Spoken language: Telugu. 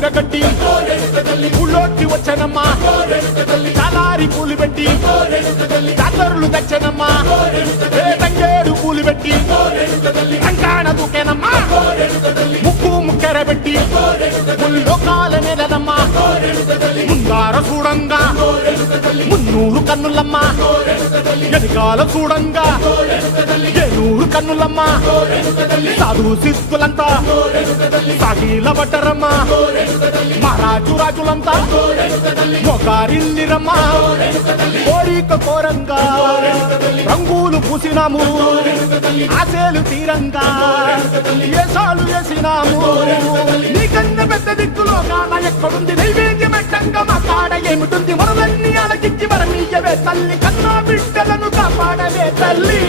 చీర కట్టి ఊళ్ళోకి వచ్చనమ్మా చాలారి పూలు పెట్టి జాతరులు తెచ్చనమ్మా తంగేడు పూలు పెట్టి కంకాణ దూకేనమ్మా ముక్కు ముక్కెర పెట్టి ముల్లోకాల నెలనమ్మా ముందార చూడంగా మున్నూరు కన్నులమ్మా ఎనకాల చూడంగా ఏనూరు కన్నులమ్మా సాధు సిద్ధులంతా సాగిల పడ్డరమ్మా మహారాజు రాజులంతా మొగారిల్లిరమ్మా కోరిక కోరంగా రంగులు పూసినాము ఆశలు తీరంగా ఏసాలు వేసినాము నీకన్నా పెద్ద దిక్కులో కాన ఎక్కడుంది నైవేద్యం ఎట్టంగా మా కాడ ఏమిటుంది మనలన్నీ అలకిచ్చి మరమీయవే తల్లి కన్నా బిడ్డలను కాపాడవే తల్లి